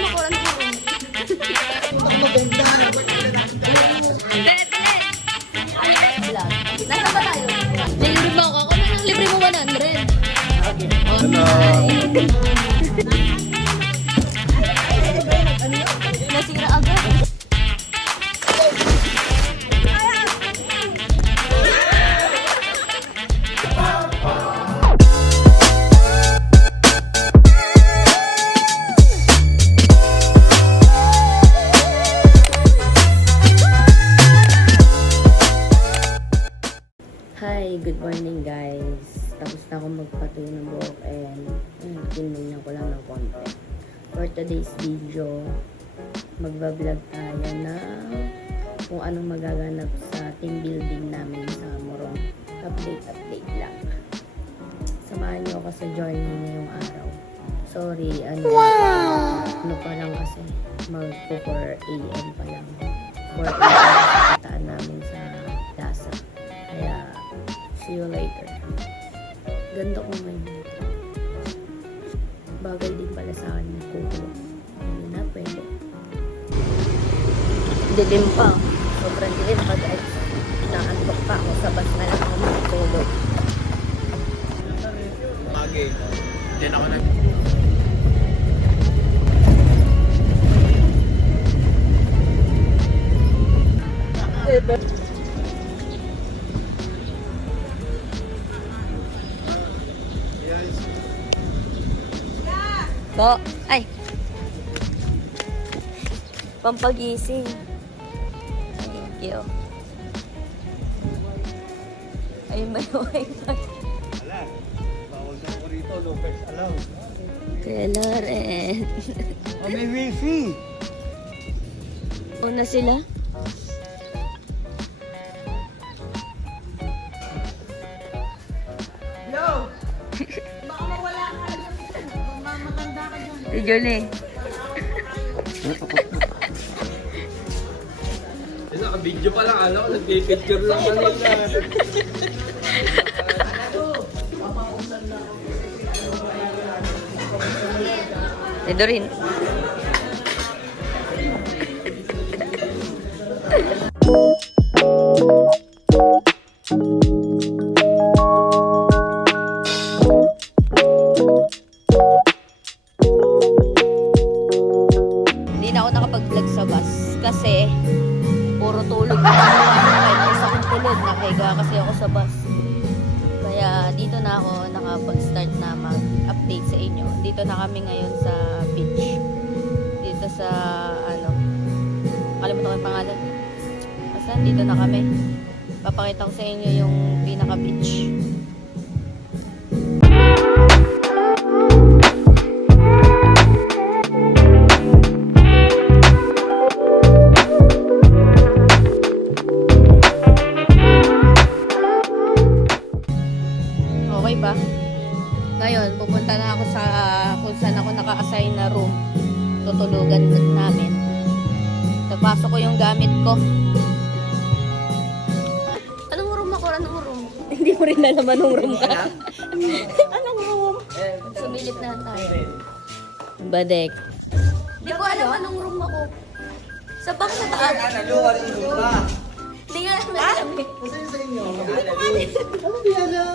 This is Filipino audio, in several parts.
makuran ko. Nasa ba tayo? Nilibre ba ako? Ako na lang libre mo 100. Hello. Nasira agad. Hi, good morning guys. Tapos na ako magpatuyo ng buhok and kinunyan ko lang ng konti. For today's video, magbablog tayo na kung anong magaganap sa team building namin sa Morong. Update lang. Samahan niyo ako sa journey ngayong araw. Sorry, ano pa lang kasi mag-4 AM pa lang. 4 AM kataan namin sa plaza. Kaya, see you later. Ganda ko ngayon. Bagay din pala sa akin yung kuko. Hindi na pwede. Dilim pa. Sobrang dilim pa guys. Naantok pa ako. Sa bus na lang ako matulog. Bagay. Diyan ako nag... Bo, ay. Pampagising. Thank you. Ayun ba yung wifi? Wala. Bawal na ako rito. No pets allowed. Kaya Loren. Oh, may wifi. Una sila? Si Jolie. Naka-video pa lang. Ano? Nag-picture lang kanina. Si Dorin. Hindi na ako nakapag-vlog sa bus kasi puro tulog na ako. Kahit isa kong tulog, nakahiga kasi ako sa bus. Kaya dito na ako nakapag-start na mag-update sa inyo. Dito na kami ngayon sa beach. Dito sa, kalimutan ko yung pangalan. Basta dito na kami. Papakita ko sa inyo yung pinaka-beach. Okay ba? Ngayon, pupunta na ako sa kung saan ako naka-assign na room. Tutulugan namin. Napasok ko yung gamit ko. Anong room ako? Anong room? Hindi mo rin alam anong room ka. Anong room? Sumilip na tayo. Badek. Hindi ko alam anong room ako. Sa back sa taas. Hindi nga alam eh.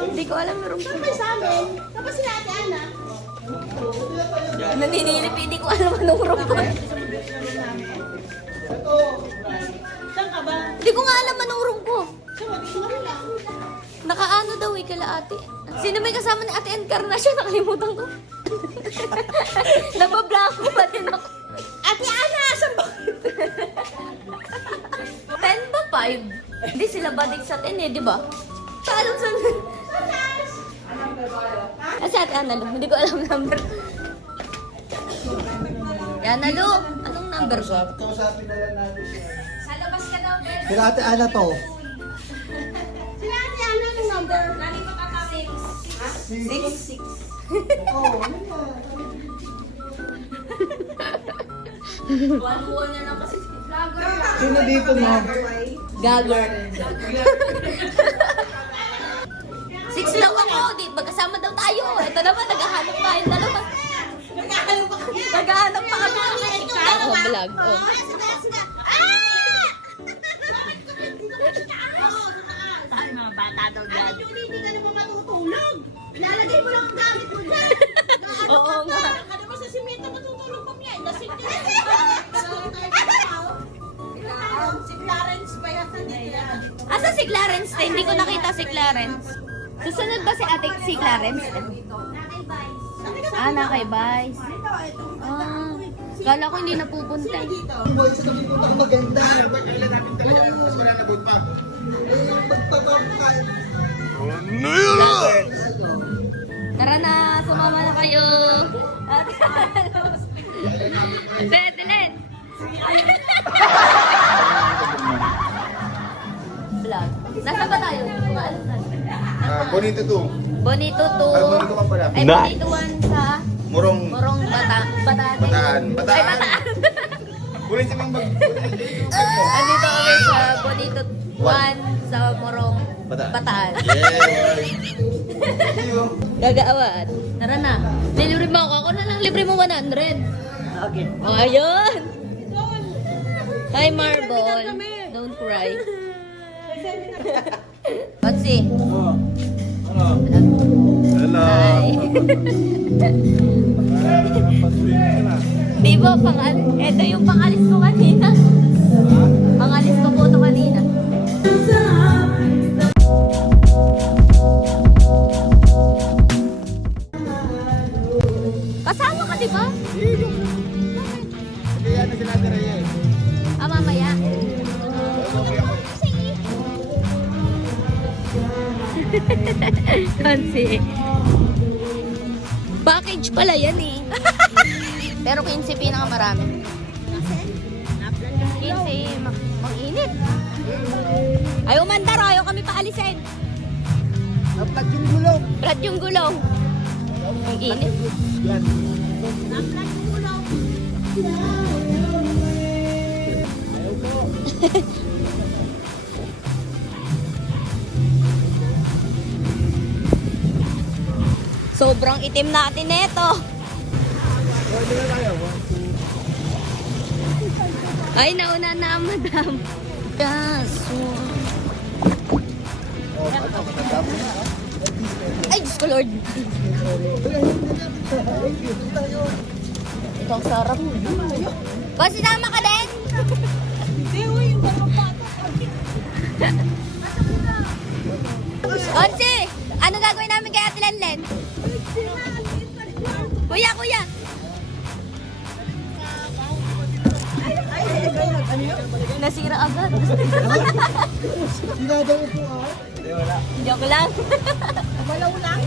Hindi ko alam yung room ko. Sa amin, tapos sila Ate Ana. Naninilip, hindi ko alam anong room ko. Saan ka ba? Hindi ko nga alam anong room ko. Nakaano daw eh, kala ate. Sino may kasama ni Ate Encarnacion? Nakalimutan ko. Nabablanko pa din ako. Ate Ana, saan ba? 10 ba? 5? Hindi sila badik sa 10 eh, di ba? Alam sa... Kasi Ate Ana, hindi ko alam number. Yan, Lu, anong number ko? Kausapin na lang natin siya. Sa labas ka daw, Ben. Sila Ate Ana to. Sila Ate Ana, anong number? Lagi pa kaka 6. 6? Oo, ano na. Buwan-buwan na lang kasi. Sino dito mo? Gagger. 6 lang ako, di magkasama daw tayo. Ito naman, naghahanap pa yung dalawa. Naghahanap pa kami. vlog. Oh. Ah, sa taas nga. Ah! Ay, mga bata daw dyan. Julie, hindi ka naman matutulog. Lalagay mo lang ang gamit mo dyan. Oo nga. Ano ba sa simento matutulog mo niya? Lasing ka. Si Clarence pa yata niya. Asa si Clarence? Hindi ko nakita si Clarence. Susunod ba si ate si Clarence? Ah, na kay Vice. Ah, kala ko hindi napupunta. Boy, sa tabi punta ka maganda. Kailan natin talaga mas wala na good pag. Magpapakain. Tara na, sumama na kayo. Bedeline. Vlog. Nasa ba tayo? Bonito to. Bonito to. Bonito ka pala. Ay, Bonito 1 sa Morong. Morong Bataan. Bataan. Ay, Bataan. Kunin sa mga Andito kami sa Bonito 1 sa Morong Bataan. Gagaawat. Tara na. Libre mo ako. Ako na lang libre mo 100. Okay. Oh, ayun. Hi, Marble. Don't cry. Patsi. Hello. Hi. Di ba, ito yung pangalis ko kanina. Pangalis ko po ito kanina. Kasama ka, di ba? Kaya na sila Reyes. Ah, mamaya. Kasi package pala yan eh. Pero 15 pinakamarami. 15, mag-init. Ayaw mandar, ayaw kami paalisin. Dapat yung gulong. Brad yung gulong. Ang init. Yan. Sobrang itim natin neto. Ay, nauna na ang madam. Yes. Ay, Diyos ko Lord. Ito ang sarap. Boss, sinama ka din? Konsi, ano gagawin namin kay Ate Lenlen? Kuya, kuya. Nasira agad. Sinada mo po ah. Joke lang. Malaw lang.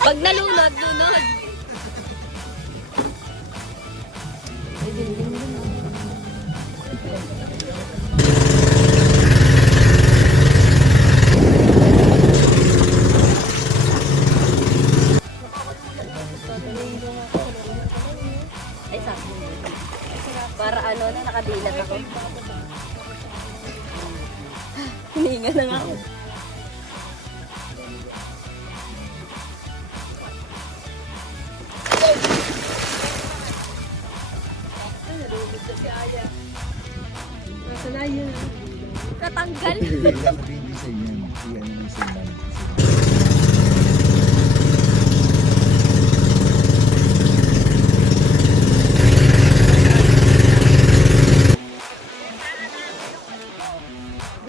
Pag nalunod, lunod. Ay, sakto. Para ano na, nakabilat ako. Hininga na nga ako. Natanggal.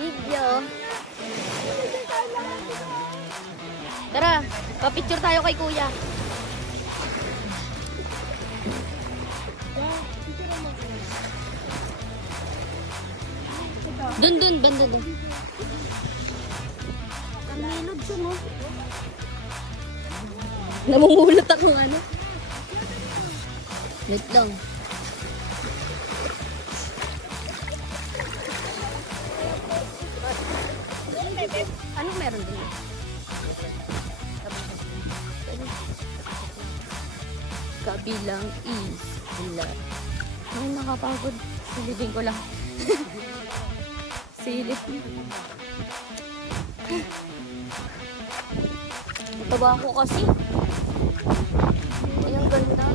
Video. Tara, pa-picture tayo kay kuya. Dun, banda dun. Kamilod siya mo. Namumulot ako ano. Wait lang. Anong meron din? Kabilang is sila. Ay, nakapagod. Silipin ko lang. Silip. Mataba ako kasi. Ay, ang ganda.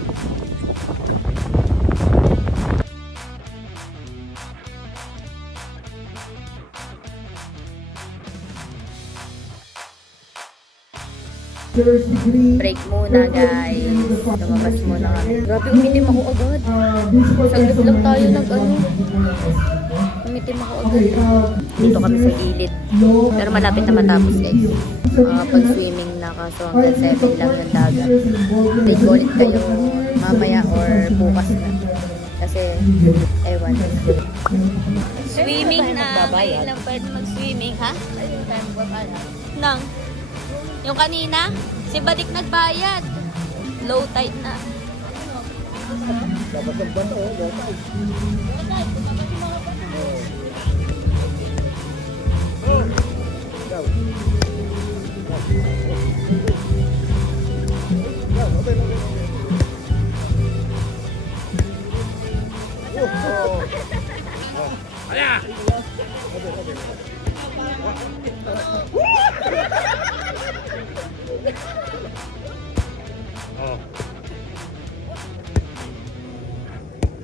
Break muna guys. Lumabas muna kami. Grabe, umitim ako agad. Saglit lang tayo umitim ako agad. Dito kami sa gilid. Pero malapit na matapos guys. Pag-swimming na kaso hanggang 7 lang yung dagat. Take ulit kayo mamaya or bukas na. Kasi, ewan. Swimming na. Ngayon lang pwede mag-swimming, ha? Nang? Yung kanina? Si Badik nagbayad. Low tide na.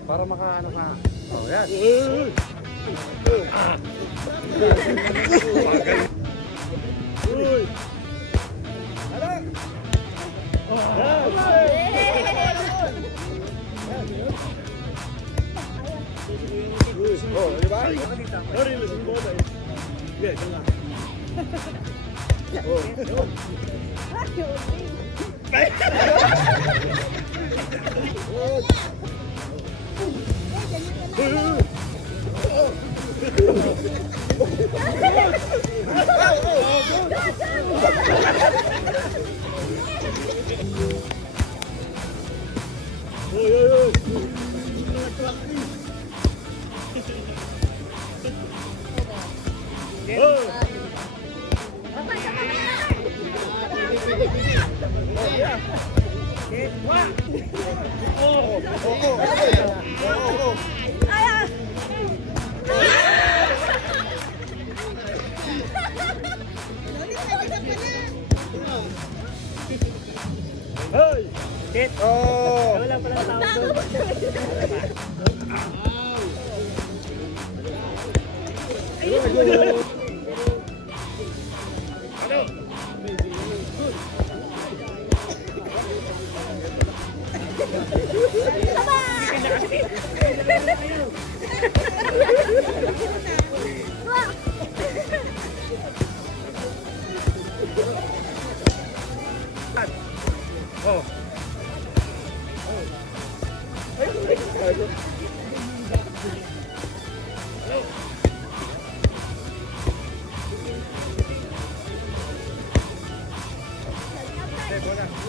Para makaano ka. Oh, yan. Oh, di ba?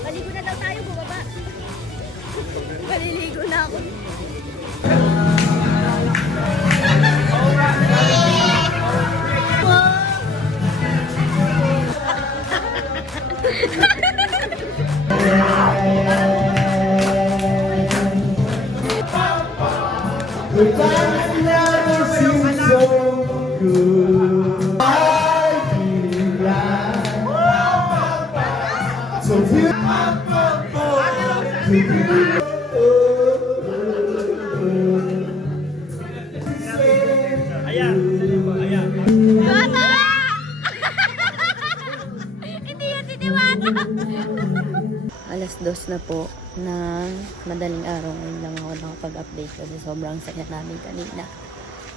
Maligo na daw tayo, bumaba. Maliligo na ako. The time never seems so good. I feel like so Alas 2 na po na madaling araw. Ngayon lang ako nakapag-update kasi sobrang sakit namin kanina.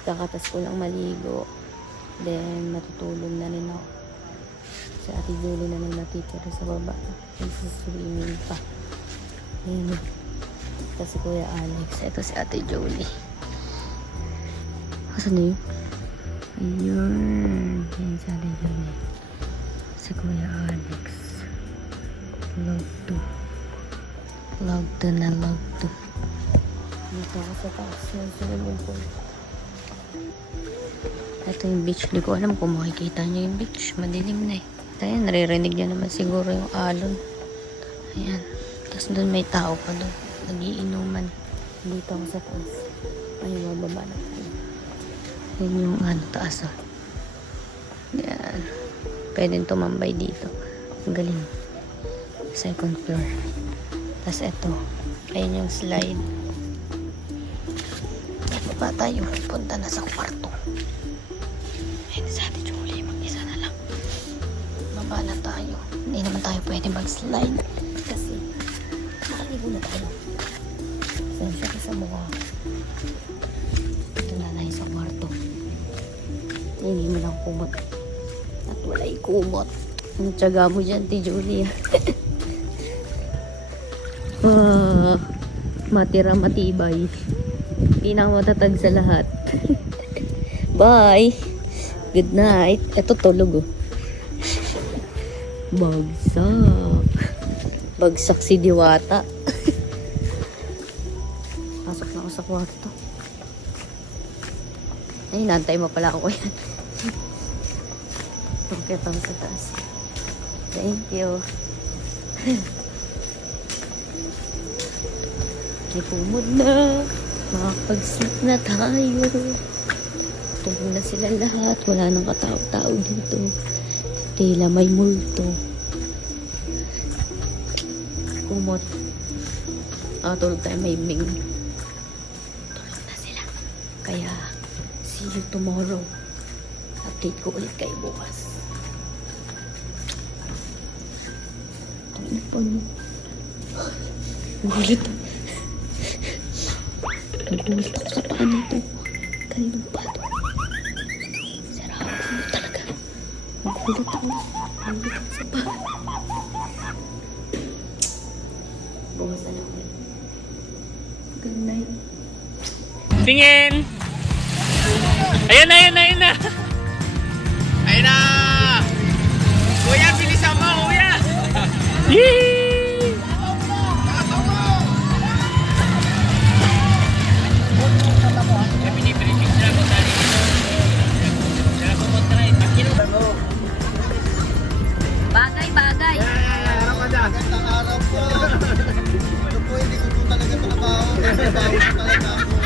Kakatas ko lang maligo. Then matutulog na rin ako. Si Ate Julie na lang natitira sa baba. Kasi swimming pa. Ayun. Ito si Kuya Alex. Ito si Ate Julie. Asan na yun? Ayun. Ayun si Ate Julie. Si Kuya Alex. Log 2. Log 2 na log 2. Dito ako sa taas ng swimming pool. Ito yung beach. Di ko alam kung makikita niyo yung beach. Madilim na eh. Ayan, naririnig niya naman siguro yung alon. Ayan. Tapos doon may tao pa doon. Nagiinuman. Dito ako sa taas. Ayun, mababa na tayo. Yun yung taas oh. Ayan. Pwedeng tumambay dito. Ang galing. Second floor. Tapos ito. Ayun yung slide. Baba tayo. Punta na sa kwarto. Ayun sa Ate Julie. Mag-isa na lang. Baba na tayo. Hindi naman tayo pwede mag-slide. Kasi, makaligo na tayo. Sensya ka sa mukha. Ito na tayo sa kwarto. Hindi mo lang kumot. At wala'y kumot. Ang tiyaga mo dyan, Ti Julia. Matira matibay. Pinakamatatag sa lahat. Bye! Good night. Ito tulog oh. Bagsak. Bagsak si Diwata. Pasok na ako sa kwarto. Ay, nantay mo pala ako yan. Okay, pang sa taas. Thank you. Ikumod na. Makapag-sleep na tayo. Tulog na sila lahat. Wala nang katao-tao dito. Tila may multo. Kumot. Tulog tayo may ming. Tulog na sila. Kaya, see you tomorrow. Update ko ulit kayo bukas. Ano pa no? Nagulit ako. Nagulit ako sa paan nito. Kaninong pato. Sarap mo talaga. Nagulit ako. Nagulit ako sa paan. Bukas na lang ulit. Good night. Tingin! Ayan na, ayan na, ayan na! Ayan na! Kuya, bilisan mo, kuya! Yee! Bagay, bagay. Magandang araw po. Ito po, hindi ko po talaga trabaho. Trabaho ko talaga ako.